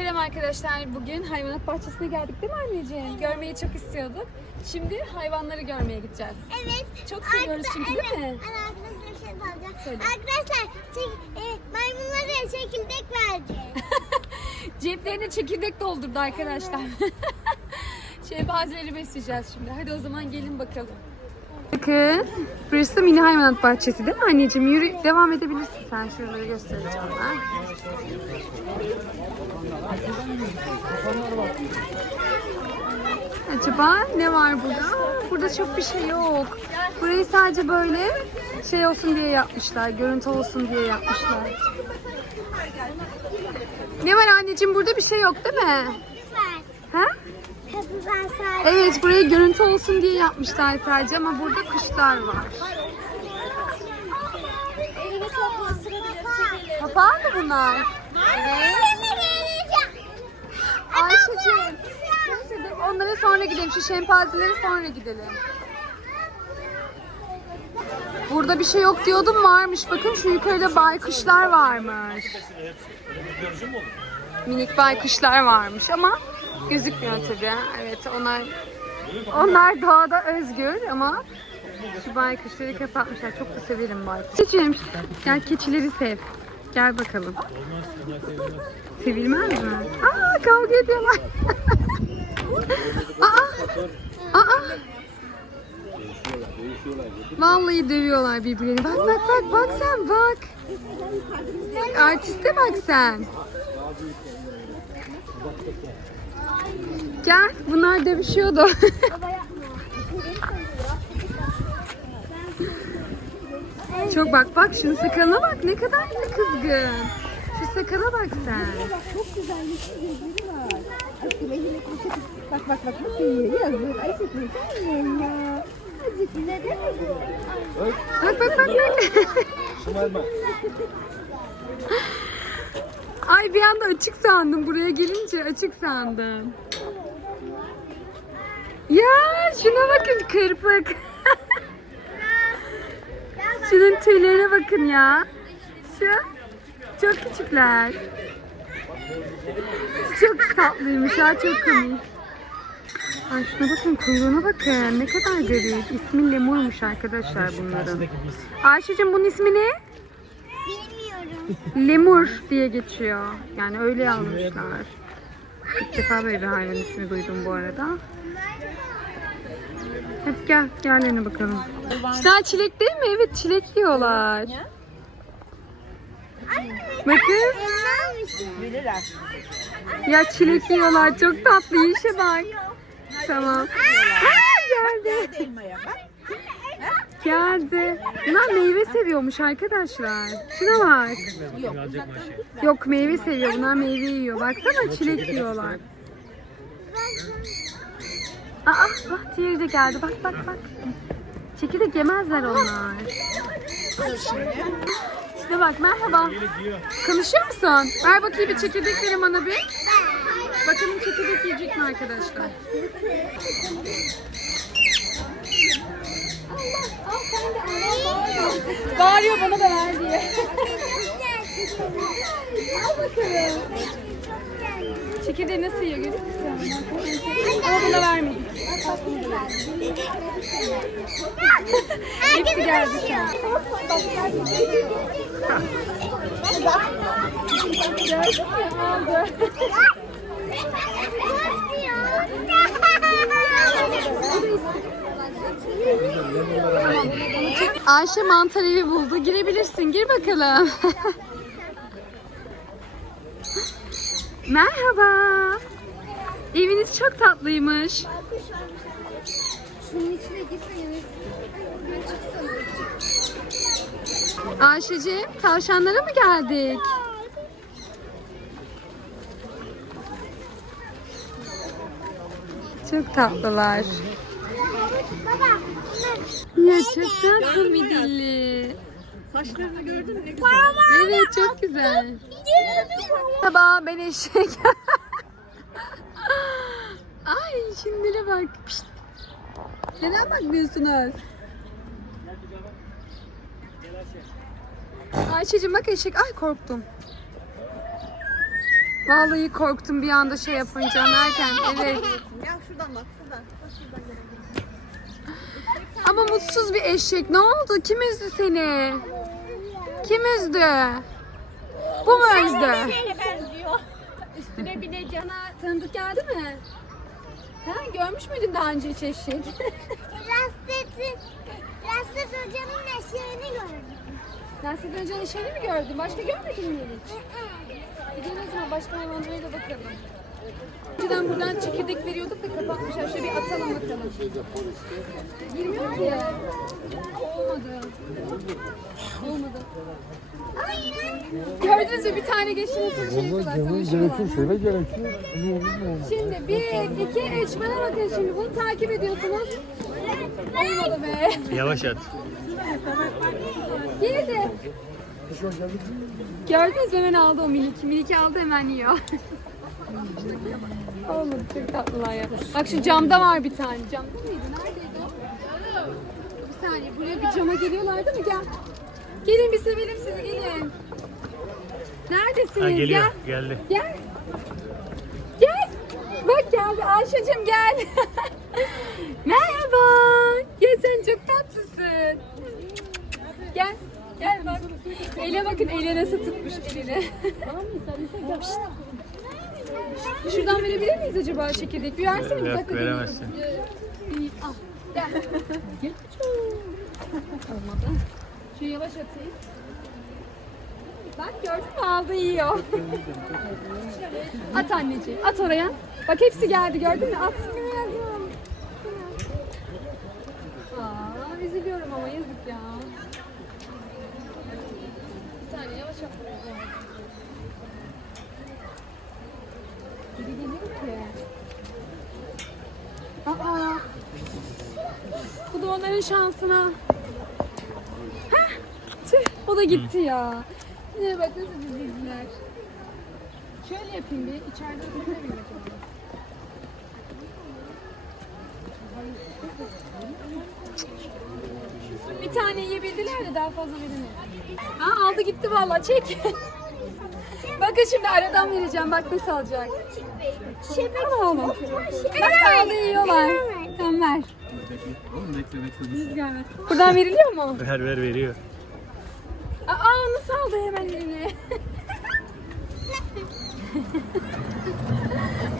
Selam arkadaşlar. Bugün hayvanat bahçesine geldik değil mi anneciğim? Görmeyi çok istiyorduk. Şimdi hayvanları görmeye gideceğiz. Evet. Çok seviyoruz Arka- çünkü, değil evet. mi? Ana, Arkadaşlar şey. Söyle. Arkadaşlar çek, e, maymunlara çekirdek vereceğiz. Ceplerine çekirdek doldurdu arkadaşlar. Şehbazileri besleyeceğiz şimdi. Hadi o zaman gelin bakalım. Bakın. Burası mini hayvanat bahçesi değil mi anneciğim? Yürü devam edebilirsin sen. Şuraları göstereceğim ben. Acaba ne var burada? Burada çok bir şey yok. Burayı sadece böyle şey olsun diye yapmışlar. Görüntü olsun diye yapmışlar. Ne var anneciğim? Burada bir şey yok değil mi? Ha? Evet buraya görüntü olsun diye yapmışlar sadece ama burada kuşlar var. Papağan mı bunlar? Evet. Ayşe'cim. Neyse Onlara sonra gidelim. Şu şempanzelere sonra gidelim. Burada bir şey yok diyordum varmış. Bakın şu yukarıda baykuşlar varmış. Minik baykuşlar varmış ama gözükmüyor tabii. Evet onlar onlar doğada özgür ama şu baykuşları kapatmışlar. Çok da severim baykuş. Keçim, gel keçileri sev. Gel bakalım. Sevilmez mi? Aa kavga ediyorlar. aa, aa. Vallahi dövüyorlar birbirlerini. Bak bak bak bak sen bak. Artiste bak sen. Gel bunlar dövüşüyordu. Çok bak bak şunun sakalına bak ne kadar da kızgın. Şu sakala bak sen. Çok güzel yeşil gözleri var. Koşup bak bak bak nasıl yiyor yazık. Ay çok güzel ya. Azıcık ne demek Bak bak bak bak. Ay bir anda açık sandım. Buraya gelince açık sandım. Ya şuna bakın kırpık. Şunun tüylerine bakın ya. Şu çok küçükler. Çok tatlıymış ha çok komik. Ay şuna bakın kuyruğuna bakın ne kadar garip. İsmi Lemur'muş arkadaşlar bunların. Ayşe'cim bunun ismi ne? Bilmiyorum. Lemur diye geçiyor. Yani öyle yazmışlar. İlk defa böyle bir hayvan ismi duydum bu arada. Hadi gel, yerlerine bakalım. İşte çilek değil mi? Evet çilek yiyorlar. Bakın. Ya çilek yiyorlar. Çok tatlı. İşe bak. Tamam. Aa, geldi. Geldi. Bunlar meyve seviyormuş arkadaşlar. Şuna bak. Yok meyve seviyor. Bunlar meyve yiyor. Baksana çilek yiyorlar. Aa bak diğeri de geldi. Bak bak bak. Çekirdek yemezler onlar. Şuna bak merhaba. Konuşuyor musun? Ver bakayım bir çekirdek verin bana bir. Bakalım çekirdek yiyecek mi arkadaşlar? Bağırıyor bana da ver diye. Al bakalım. Çekirdeği nasıl yiyor? Ama buna vermedik. Hepsi geldi şu an. Ayşe mantar evi buldu. Girebilirsin. Gir bakalım. Merhaba. Eviniz çok tatlıymış. Şunun içine girseniz. Ayşe'ciğim tavşanlara mı geldik? Çok tatlılar. Ya çok tatlı bir dilli. Saçlarını gördün mü? Ne güzel. Evet çok güzel. Merhaba ben eşek. Ay şimdile bak. Pişt. Neden bakmıyorsunuz? Ayşe'cim bak eşek. Ay korktum. Vallahi korktum bir anda şey yapınca Erken. Evet. Ya şuradan bak şuradan. Bak şuradan. Ama mutsuz bir eşek. Ne oldu? Kim üzdü seni? Kim üzdü? Bu mu üzdü? Üstüne bir de cana tanıdık geldi mi? Ha, görmüş müydün daha önce hiç eşek? Rastet'in Rastet hocanın eşeğini gördüm. Nasıl önce eşeğini mi gördün? Başka görmedin mi hiç? Gidelim o zaman başka hayvanlara da bakalım. Önceden buradan çekirdek veriyorduk da kapatmışlar. Şöyle bir atalım bakalım. Girmiyor ki. Olmadı. Olmadı. Gördünüz mü bir tane geçti nasıl bir şey Vallahi kadar canım gerekir, şöyle gerekiyor. Ne olur ne olmaz. Şimdi bir, iki, üç. Bana bakın şimdi. Bunu takip ediyorsunuz. Olmadı be. Yavaş at. Girdi. Gördünüz mü hemen aldı o minik. Minik aldı hemen yiyor. Olmadı çok tatlılar ya. Bak şu camda var bir tane. Camda mıydı? Neredeydi o? Bir saniye buraya bir cama geliyorlar değil mi? Gel. Gelin bir sevelim sizi gelin. Neredesiniz? Ha, geliyor. Gel. Geldi. Gel. Gel. Bak geldi. Ayşe'cim gel. Merhaba. Ya sen çok tatlısın. Gel. Gel bak. Ele bakın ele nasıl tutmuş elini. Şuradan verebilir miyiz acaba çekirdek? Bir versene bir dakika. veremezsin. İyi, Al. Gel. Gel. Olmadı. Şu yavaş atayım. Bak gördün mü aldı yiyor. at anneciğim at oraya. Bak hepsi geldi gördün mü? At. Aa, üzülüyorum ama yazık ya. Bir saniye yavaş yap. Aa. Bu da onların şansına. Heh, tüh, o da gitti ya. Yine bak nasıl dizildiler. Şöyle yapayım bir, içeride acaba? Bir tane yiyebildiler de daha fazla verilmedi. Ha aldı gitti vallahi çek. Bakın şimdi aradan vereceğim bak nasıl alacak. Al oğlum. Bak aldı yiyorlar. Tamam ver. Buradan veriliyor mu? Ver ver veriyor. Aa nasıl aldı hemen elini?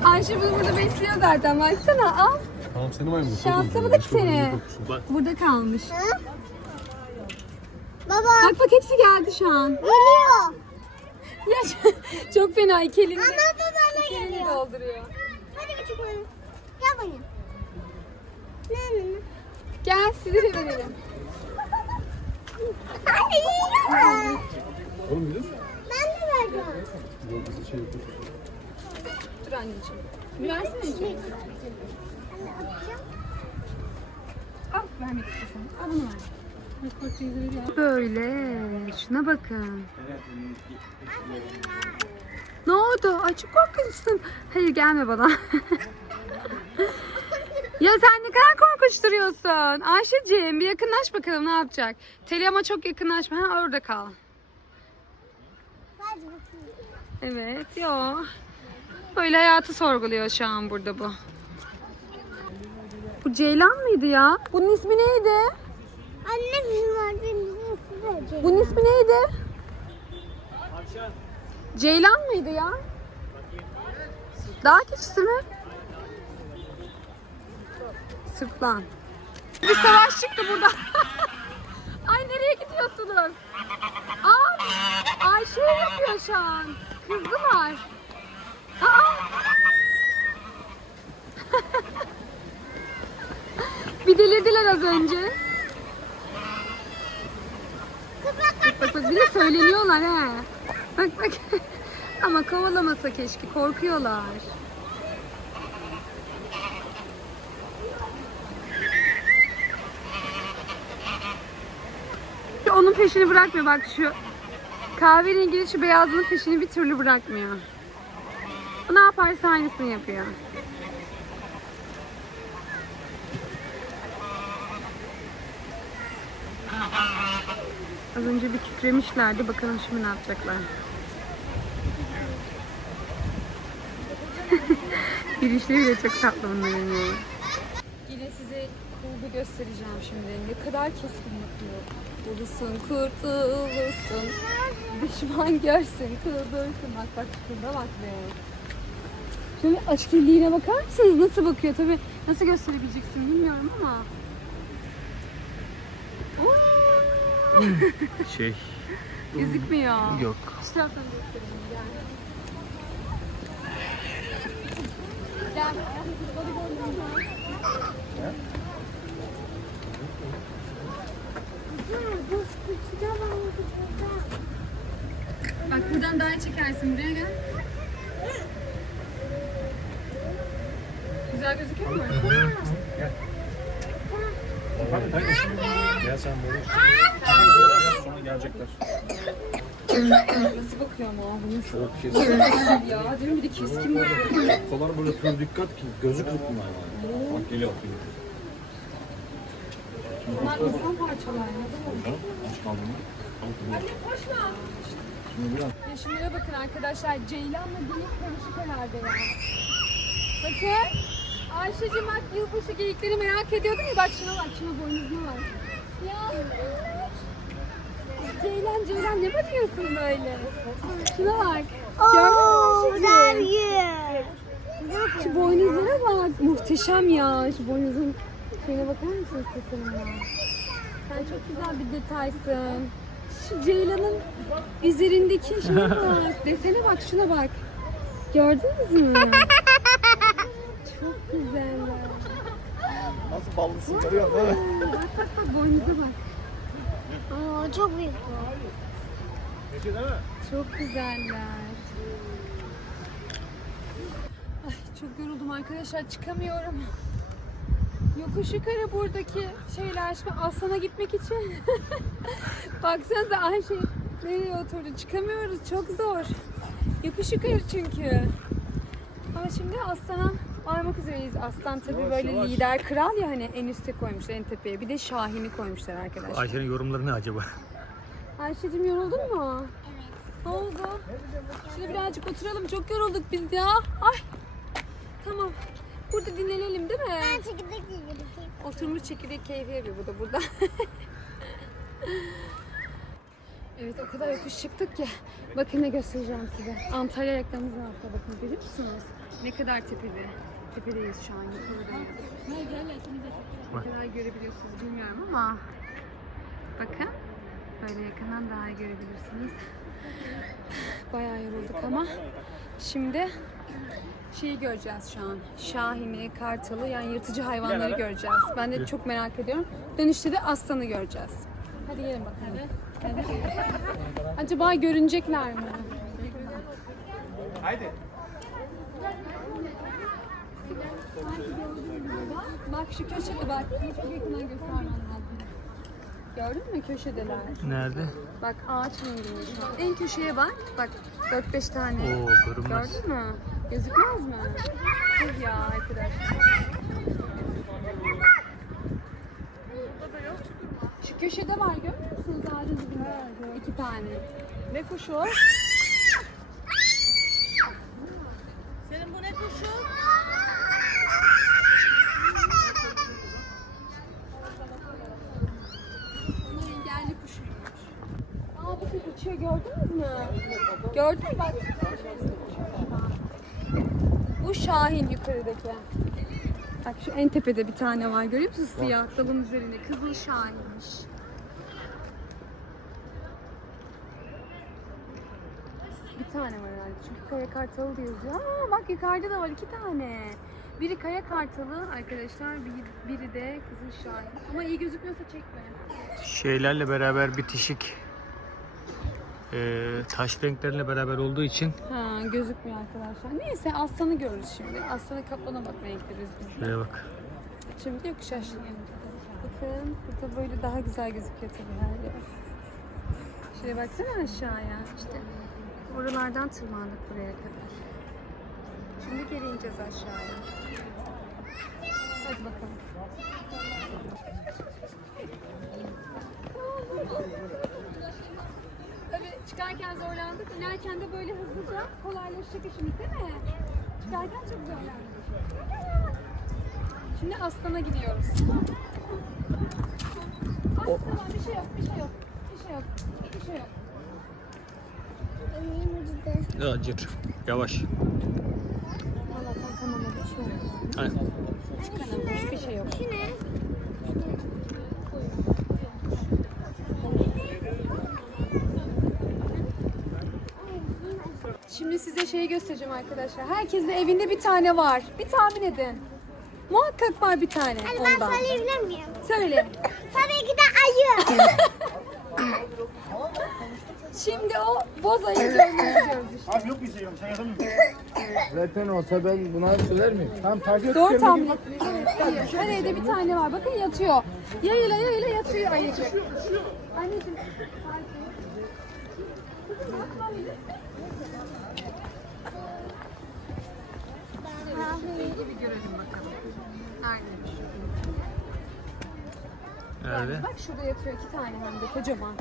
Ayşe bunu burada besliyor zaten baksana al. Tamam seni maymun. Şanslamadık seni. Bak. Burada kalmış. Baba Bak bak hepsi geldi şu an. geliyor. Ya çok fena iki elini, Ama da bana iki elini geliyor. dolduruyor. Hadi küçük oğlum. Gel bana. Ne ne ne. Gel sizi de verelim. Oğlum bilir. Ben de vereceğim. Yok bizi şey yapıyor. Dur anneciğim. Bir versene Ece. Al vermek istiyorsan. Al bunu ver. Böyle. Şuna bakın. Ne oldu? Ay çok korkunçsun. Hayır gelme bana. ya sen ne kadar korkunç duruyorsun. Ayşe'ciğim bir yakınlaş bakalım ne yapacak. Teli ama çok yakınlaşma. Ha orada kal. Evet, yo. Böyle hayatı sorguluyor şu an burada bu. Bu Ceylan mıydı ya? Bunun ismi neydi? Anne bizim var bizim verecek. Bunun ismi neydi? Ceylan mıydı ya? Dağ keçisi mi? Sırtlan. Bir savaş çıktı burada. Ay nereye gidiyorsunuz? Aa, Ayşe yapıyor şu an. Kızdılar. Aa. bir delirdiler az önce. Bak bak bir de söyleniyorlar he. Bak bak. Ama kovalamasa keşke korkuyorlar. Onun peşini bırakmıyor bak şu kahverengi şu beyazının peşini bir türlü bırakmıyor. O ne yaparsa aynısını yapıyor. Az önce bir titremişlerdi. Bakalım şimdi ne yapacaklar. Girişleri bile çok tatlı bunların yani. Yine size kurgu göstereceğim şimdi. Ne kadar keskin yapıyor. Ulusun kurtulursun. Düşman görsün kudursun. Bak bak şurada bak be. Şöyle açgirliğine bakar mısınız? Nasıl bakıyor? Tabii nasıl gösterebileceksin bilmiyorum ama. Şey Gözükmüyor. yok. Şu taraftan göstereyim gel. Gel. Hadi gördün mü? Bu kutuda var kutuda. Bak buradan daha çekersin. Buraya gel. Güzel gözüküyor mu? Ya sen böyle biraz sonra gelecekler. Nasıl bakıyor ama bunu? Çok kesin. Ya mi? Bir de keskin bakıyor. O kadar böyle pür dikkat ki gözü kırpmıyor. Bak geliyor. Bunlar insan parçalar ya. Aç kaldın mı? Ya şunlara bakın arkadaşlar. Ceylan'la geyik karışık herhalde ya. Bakın. Ayşe'cim bak yılbaşı geyikleri merak ediyordum ya. Bak şuna bak. Şuna boynuzuna bak. Ya. Ceylan Ceylan ne bakıyorsun böyle? Şuna bak. Gördün mü Ayşe'cim? Şu boynuzlara bak. Muhteşem ya. Şu boynuzun şeyine bakar mısınız tasarımına? Sen çok güzel bir detaysın. Şu Ceylan'ın üzerindeki şuna bak. Desene bak şuna bak. Gördünüz mü? çok güzeller. Nasıl ballısın görüyor musun? Bak bak bak boynuza bak. Oo, çok büyük. Çok güzeller. Ay çok yoruldum arkadaşlar çıkamıyorum. Yokuş yukarı buradaki şeyler şimdi Aslan'a gitmek için. Baksanıza Ayşe nereye oturdu çıkamıyoruz çok zor. Yokuş yukarı çünkü. Ama şimdi Aslan'a varmak üzereyiz. Aslan tabii böyle lider kral ya hani en üste koymuşlar en tepeye. Bir de Şahin'i koymuşlar arkadaşlar. Ayşe'nin yorumları ne acaba? Ayşe'cim yoruldun mu? Evet. Ne oldu? Şöyle birazcık oturalım. Çok yorulduk biz ya. Ay. Tamam. Burada dinlenelim değil mi? Ben çekirdek yiyeyim. Oturmuş çekirdek keyfi yapıyor bu da burada. evet o kadar yokuş çıktık ki. Bakın ne göstereceğim size. Antalya reklamımız var. burada. Bakın görüyor musunuz? Ne kadar tepede. Tepedeyiz şu an. Yukarıdayız. Ne kadar görebiliyorsunuz bilmiyorum ama. Bakın. Böyle yakından daha iyi görebilirsiniz. Bayağı yorulduk ama şimdi şeyi göreceğiz şu an. Şahini, kartalı yani yırtıcı hayvanları göreceğiz. Ben de çok merak ediyorum. Dönüşte de aslanı göreceğiz. Hadi gelin bakalım. Hadi. Acaba görünecekler mi? Haydi. Bak şu köşede bak. Çok yakından göstermem lazım. Gördün mü köşedeler? Nerede? Bak ağaç renginde şu an. En köşeye bak. Bak 4-5 tane. Oo görünmez. Gördün mü? Gözükmez mi? Tüh ya arkadaşlar. Şu köşede var görmüyor musunuz ağacın dibinde? İki tane. Ne kuşu o? Senin bu ne kuşun? Bunlar engelli kuşuymuş. Aa bu kuş uçuyor gördünüz mü? Gördün mü bak. Bu Şahin yukarıdaki. Bak şu en tepede bir tane var görüyor musunuz siyah dalın üzerinde. Kızıl Şahin'miş. Bir tane var herhalde çünkü kaya kartalı diye yazıyor. Aa bak yukarıda da var iki tane. Biri kaya kartalı arkadaşlar, biri, biri de kızıl şahin. Ama iyi gözükmüyorsa çekme. Şeylerle beraber bitişik eee taş renkleriyle beraber olduğu için Ha gözükmüyor arkadaşlar. Neyse aslanı görürüz şimdi. Aslanı kaplana bakmaya gideriz biz. şuraya bak. Şimdi yokuş aşağı. Bakın burada böyle daha güzel gözüküyor tabii her yer. Şuraya baksana aşağıya. İşte oralardan tırmandık buraya kadar. Şimdi geri ineceğiz aşağıya. Hadi bakalım. Çıkarken zorlandık. İnerken de böyle hızlıca kolaylaşacak işimiz değil mi? çıkarken çok zorlandım. Şimdi Aslan'a gidiyoruz. Aslan bir şey yok, bir şey yok. Bir şey yok. Bir şey yok. Elim acıdı. Acır. Yavaş. Valla kankamama bir şey yok. Aynen. Hiçbir şey yok. Şu ne? Şimdi size şeyi göstereceğim arkadaşlar. Herkesin evinde bir tane var. Bir tahmin edin. Muhakkak var bir tane Hadi ben ondan. söyleyebilir miyim? Söyle. Tabii ki de ayı. Şimdi o boz ayı görmeye gidiyoruz işte. Zaten olsa ben buna söyler miyim? Tam takip. Doğru tahmin ettiniz. Evet. Her evde bir tane var. Bakın yatıyor. Yayla yayla yatıyor ayıcık. Anneciğim. sakin. Kızım, bakma öyle. Bir görelim bakalım. Neredeymiş? Nerede? Bak şurada yatıyor iki tane hem de kocaman.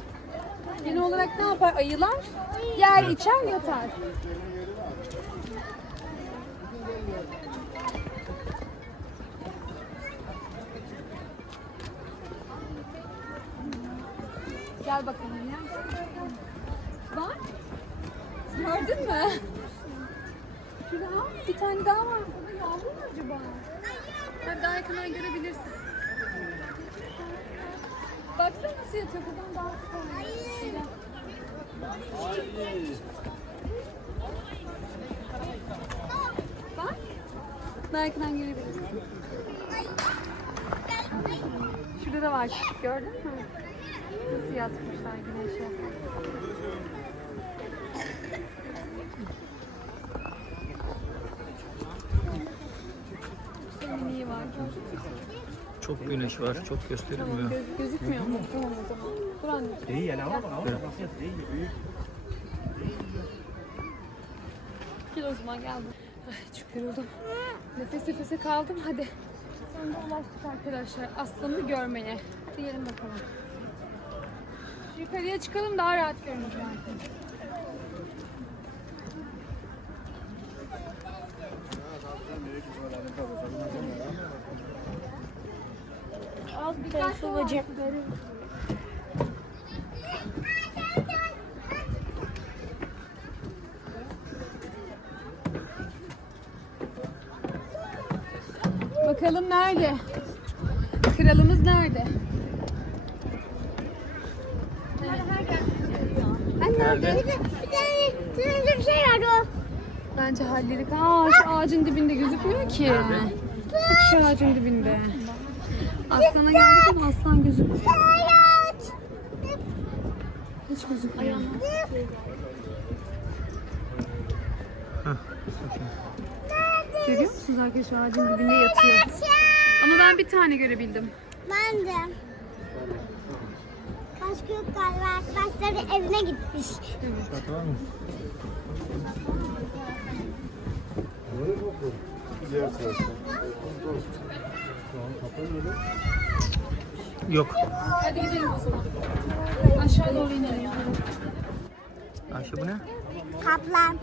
Genel olarak ne yapar ayılar? Yer, içer, yatar. Gel bakalım ya. Var. Gördün mü? Şurada ha, bir tane daha var. Burada yavru mu acaba? Tabii daha yakından görebilirsin. Baksana nasıl yatıyor buradan daha güzel. Bak. Daha yakından görebilirsin. Şurada da var. Gördün mü? Nasıl yatmışlar güneşe. Senin iyi var. Çok güneş var. Çok gösterilmiyor. Göz, gözükmüyor mu? Tamam o zaman. Dur anneciğim. Gel o zaman gel. Ay, çok yoruldum. Nefes nefese kaldım. Hadi. Sonunda ulaştık arkadaşlar. Aslanı görmeye. Hadi gelin bakalım. Yukarıya çıkalım daha rahat görünür belki. Al bir tane babacığım. Bakalım nerede? Kralımız nerede? Ay nerede? Bir tane turuncu bir şey var o. Bence halleri... Aa şu ağacın dibinde gözükmüyor ki. Bak şu ağacın dibinde. Aslana geldik ama aslan gözükmüyor. Hiç gözükmüyor. Görüyor musunuz arkadaşlar ağacın dibinde yatıyor. Ama ben bir tane görebildim. Ben de. Başka yok galiba arkadaşları evine gitmiş. Yok. Hadi gidelim o zaman. Aşağı doğru inelim. Ayşe bu ne? Kaplan.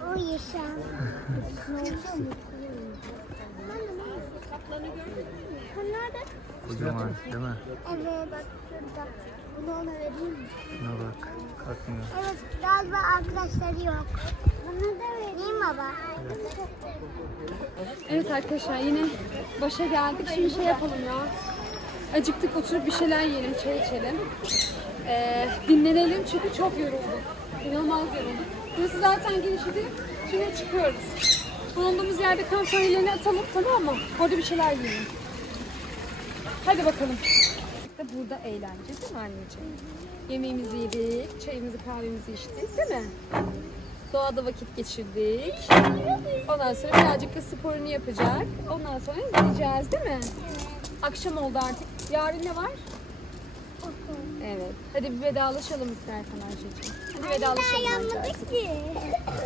Yaşam. Bunlar da Kocaman değil mi? evet bak şurada. Bunu ona vereyim mi? Şuna bak. Kalkmıyor. Evet galiba arkadaşları yok. Bunu da vereyim baba. Evet arkadaşlar yine başa geldik. Şimdi şey yapalım ya. Acıktık oturup bir şeyler yiyelim, çay içelim. Ee, dinlenelim çünkü çok yorulduk. İnanılmaz yorulduk. Burası zaten girişiydi. Şimdi çıkıyoruz. Bulunduğumuz yerde kamp sahillerine atalım tamam mı? Orada bir şeyler yiyelim. Hadi bakalım. İşte burada eğlence değil mi anneciğim? Yemeğimizi yedik, çayımızı kahvemizi içtik değil mi? Doğada vakit geçirdik. Ondan sonra birazcık da sporunu yapacak. Ondan sonra gideceğiz değil mi? Akşam oldu artık. Yarın ne var? Evet. Hadi bir vedalaşalım istersen Ayşe'ciğim. Hadi vedalaşalım. Bence. yanmadık ki.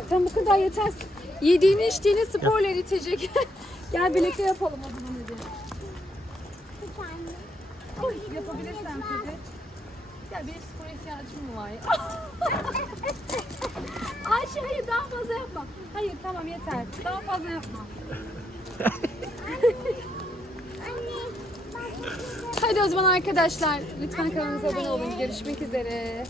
Tam bu kadar yeter. Yediğini içtiğini sporla eritecek. Gel birlikte yapalım o zaman hadi. Oy, yapabilirsen tabii. Ya benim spor ihtiyacım mı var ya? Ayşe hayır daha fazla yapma. Hayır tamam yeter. Daha fazla yapma. Hadi o zaman arkadaşlar lütfen kanalımıza abone olun. Görüşmek üzere.